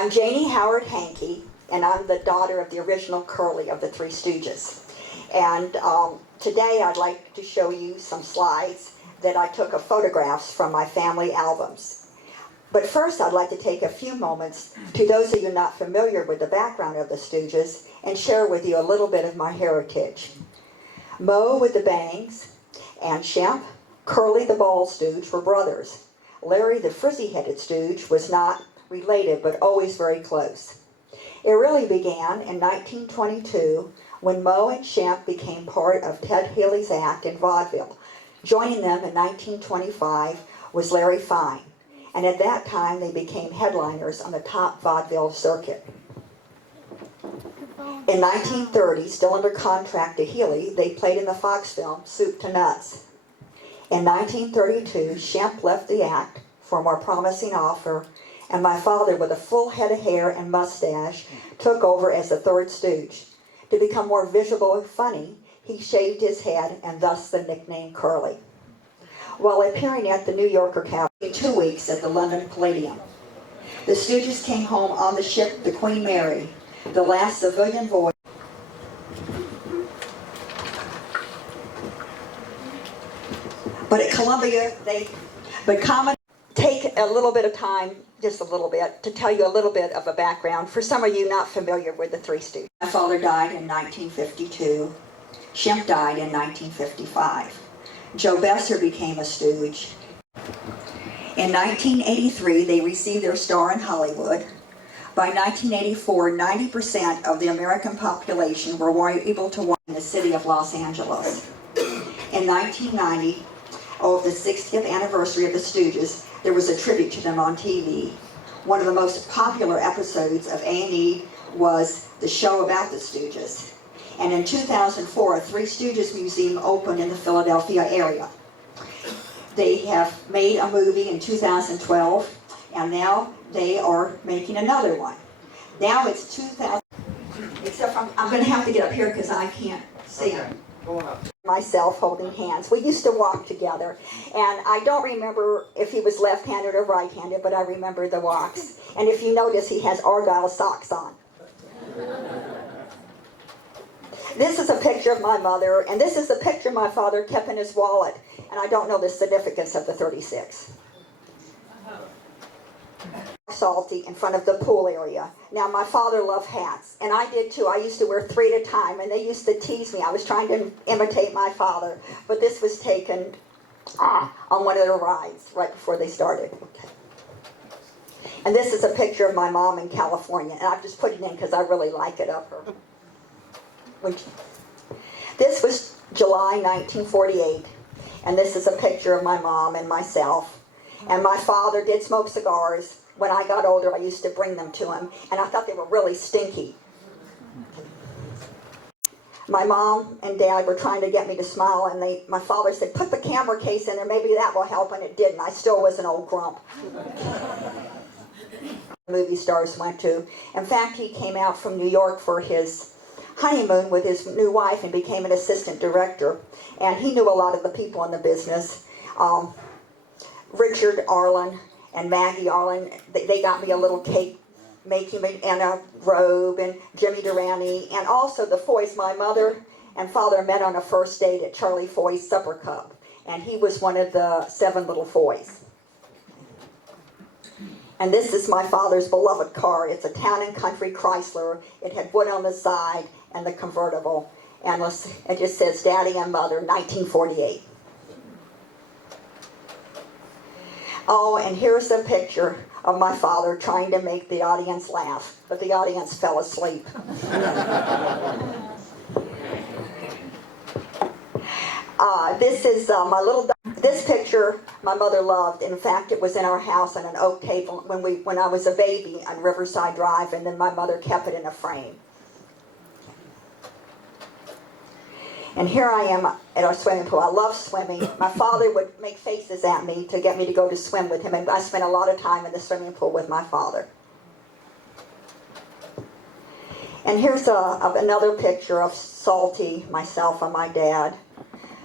I'm Janie Howard Hankey, and I'm the daughter of the original Curly of the Three Stooges. And today I'd like to show you some slides that I took of photographs from my family albums. But first I'd like to take a few moments to those of you not familiar with the background of the Stooges and share with you a little bit of my heritage. Moe with the bangs and Shemp, Curly the bald Stooge were brothers. Larry the frizzy-headed Stooge was not related but always very close. It really began in 1922 when Moe and Shemp became part of Ted Haley's act in vaudeville. Joining them in 1925 was Larry Fine, and at that time they became headliners on the top vaudeville circuit. In 1930, still under contract to Healy, they played in the Fox film Soup to Nuts. In 1932, Shemp left the act for a more promising offer, and my father, with a full head of hair and mustache, took over as the third Stooge. To become more visible and funny, he shaved his head, and thus the nickname Curly. While appearing at the New Yorker Cabaret 2 weeks at the London Palladium, the Stooges came home on the ship the Queen Mary, the last civilian voyage. But at Columbia, take a little bit of time, just a little bit, to tell you a little bit of a background for some of you not familiar with the Three Stooges. My father died in 1952. Shemp died in 1955. Joe Besser became a Stooge. In 1983, they received their star in Hollywood. By 1984, 90% of the American population were able to watch in the city of Los Angeles. In 1990, of the 60th anniversary of the Stooges, there was a tribute to them on TV. One of the most popular episodes of A&E was the show about the Stooges. And in 2004, a Three Stooges museum opened in the Philadelphia area. They have made a movie in 2012, and now they are making another one. Now it's 2000, except I'm going to have to get up here because I can't see them. Myself holding hands. We used to walk together, and I don't remember if he was left-handed or right-handed, but I remember the walks. And if you notice, he has Argyle socks on. This is a picture of my mother, and this is a picture my father kept in his wallet, and I don't know the significance of the 36. Salty in front of the pool area. Now, my father loved hats, and I did too. I used to wear 3 at a time, and they used to tease me. I was trying to imitate my father, but this was taken on one of their rides right before they started. Okay. And this is a picture of my mom in California, and I've just put it in because I really like it of her. This was July 1948, and this is a picture of my mom and myself. And my father did smoke cigars. When I got older, I used to bring them to him, and I thought they were really stinky. My mom and dad were trying to get me to smile, and my father said, "Put the camera case in there, maybe that will help," and it didn't. I still was an old grump. Movie stars went to. In fact, he came out from New York for his honeymoon with his new wife and became an assistant director, and he knew a lot of the people in the business. Richard Arlen and Maggie Arlen, they got me a little cake making and a robe, and Jimmy Durante, and also the Foys. My mother and father met on a first date at Charlie Foy's Supper Club, and he was one of the 7 little Foys. And this is my father's beloved car. It's a Town and Country Chrysler. It had wood on the side and the convertible, and it just says Daddy and Mother, 1948. Oh, and here's a picture of my father trying to make the audience laugh, but the audience fell asleep. This is this picture my mother loved. In fact, it was in our house on an oak table when I was a baby on Riverside Drive, and then my mother kept it in a frame. And here I am at our swimming pool. I love swimming. My father would make faces at me to get me to go to swim with him, and I spent a lot of time in the swimming pool with my father. And here's another picture of Salty, myself, and my dad.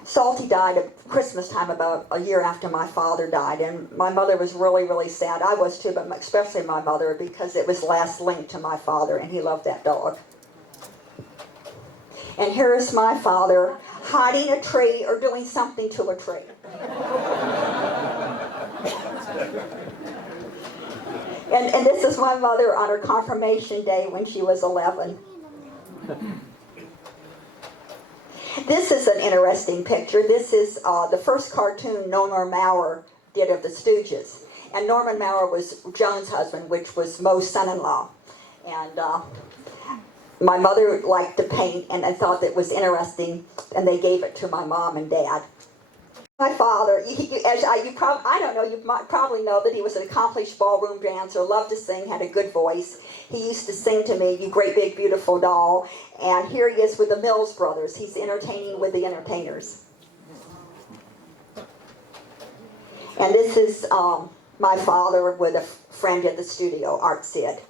Salty died at Christmas time about a year after my father died, and my mother was really, really sad. I was too, but especially my mother, because it was the last link to my father, and he loved that dog. And here's my father hiding a tree or doing something to a tree. And this is my mother on her confirmation day when she was 11. This is an interesting picture. This is the first cartoon Norman Maurer did of the Stooges. And Norman Maurer was Joan's husband, which was Moe's son-in-law. And my mother liked to paint, and I thought that was interesting, and they gave it to my mom and dad. My father, I don't know, you might probably know that he was an accomplished ballroom dancer, loved to sing, had a good voice. He used to sing to me, "You Great Big Beautiful Doll," and here he is with the Mills Brothers. He's entertaining with the entertainers. And this is my father with a friend at the studio, Art Sid.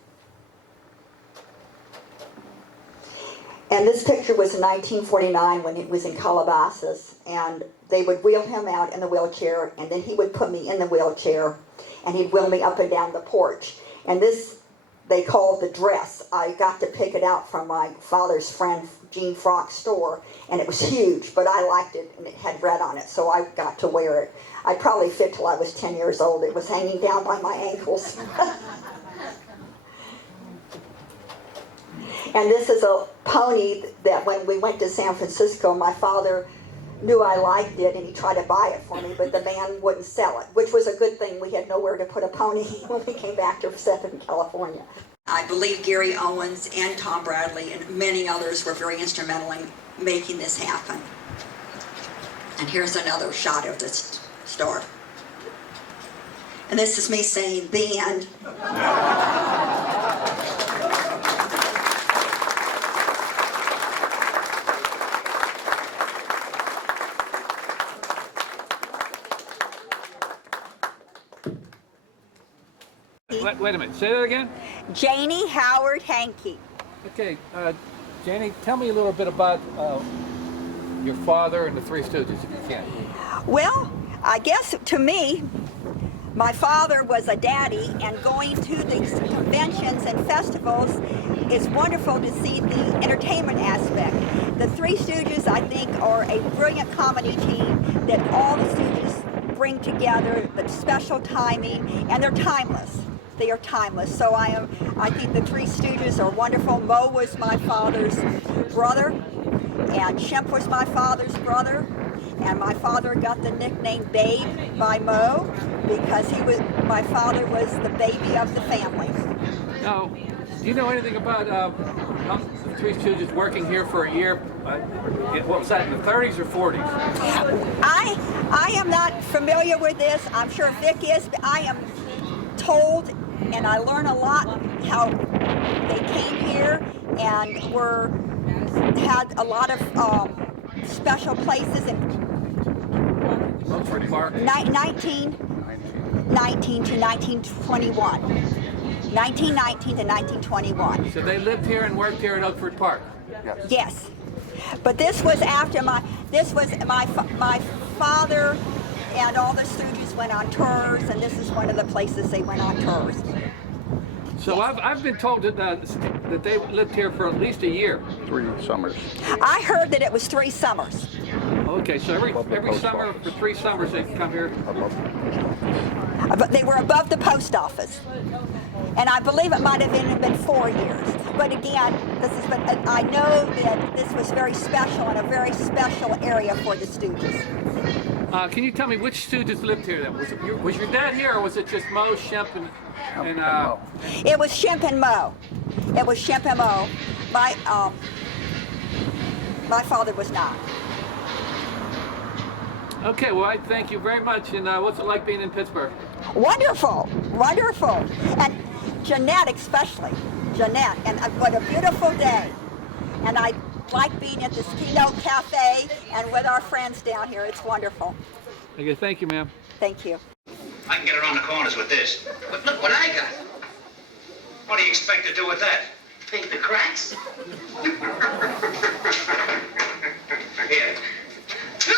And this picture was in 1949 when it was in Calabasas, and they would wheel him out in the wheelchair, and then he would put me in the wheelchair, and he'd wheel me up and down the porch. And this, they called the dress. I got to pick it out from my father's friend, Jean Frock's store, and it was huge, but I liked it, and it had red on it, so I got to wear it. I probably fit till I was 10 years old. It was hanging down by my ankles. And this is a pony that when we went to San Francisco, my father knew I liked it, and he tried to buy it for me, but the man wouldn't sell it, which was a good thing. We had nowhere to put a pony when we came back to set it in California. I believe Gary Owens and Tom Bradley and many others were very instrumental in making this happen. And here's another shot of this store. And this is me saying, "The end." Wait a minute, say that again? Janie Howard Hankey. Okay, Janie, tell me a little bit about your father and the Three Stooges, if you can. Well, I guess to me, my father was a daddy, and going to these conventions and festivals is wonderful to see the entertainment aspect. The Three Stooges, I think, are a brilliant comedy team that all the Stooges bring together, the special timing, and they're timeless. They are timeless. So I think the Three Stooges are wonderful. Moe was my father's brother, and Shemp was my father's brother. And my father got the nickname Babe by Moe because my father was the baby of the family. Now, do you know anything about the Three Stooges working here for a year? What was that, in the 30s or 40s? I am not familiar with this. I'm sure Vic is, but I am told, and I learn a lot, how they came here and had a lot of special places in Oakford Park? 1919 to 1921. 1919 to 1921. So they lived here and worked here in Oakford Park? Yes. But this was after my father and all the Stooges went on tours, and this is one of the places they went on tours. So I've been told that they lived here for at least a year. 3 summers. I heard that it was 3 summers. Okay, so every summer for 3 summers they come here. But they were above the post office. And I believe it might have been 4 years. But again, I know that this was very special and a very special area for the Stooges. Can you tell me which Stooges lived here then? Was your dad here, or was it just Moe, Shemp, and It was Shemp and Moe. It was Shemp and Moe. My father was not. Okay, well, I thank you very much. And what's it like being in Pittsburgh? Wonderful, wonderful. And Jeannette especially. Jeannette, and what a beautiful day. And I like being at this Keynote Cafe and with our friends down here. It's wonderful. Okay, thank you, ma'am. Thank you. I can get around the corners with this. But look what I got. What do you expect to do with that? Paint the cracks? Here. No!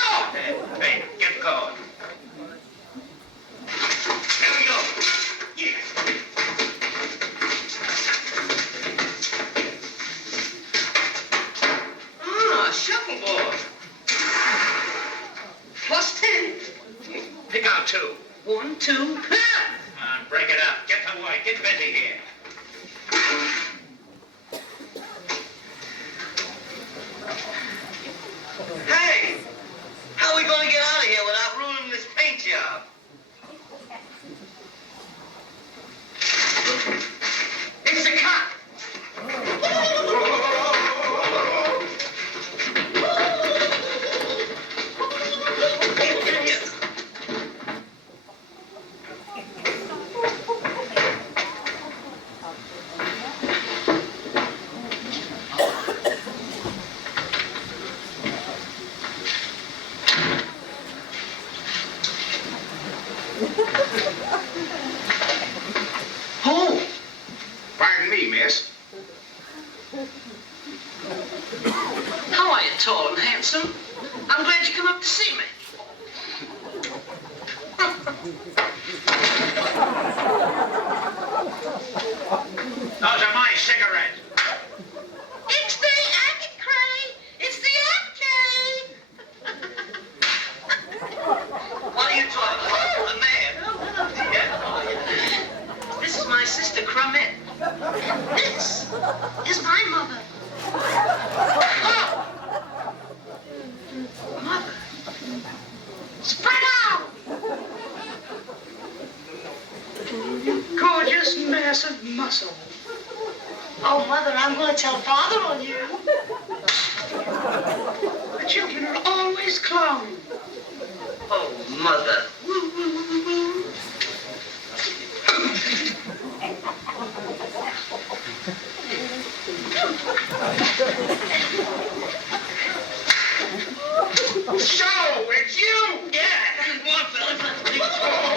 shuffleboard. Plus 10. Pick out 2. 1, 2. Come on, break it up. Get to work. Get busy here. Hey! How are we going to get out of here without ruining this paint job? It's the cop! Oh! Pardon me, miss. How are you, tall and handsome? I'm glad you come up to see me. Those are my cigarettes. It's the Actray! It's the Actray! What are you talking about? A man? Yeah. This is my sister, Crumette. And this is my mother. Oh! Mother. Spread out! Gorgeous mass of muscle. Oh, Mother, I'm going to tell Father on you. The children are always clowning. Oh, Mother. So, it's you! Yeah, come on, fellas, let's leave.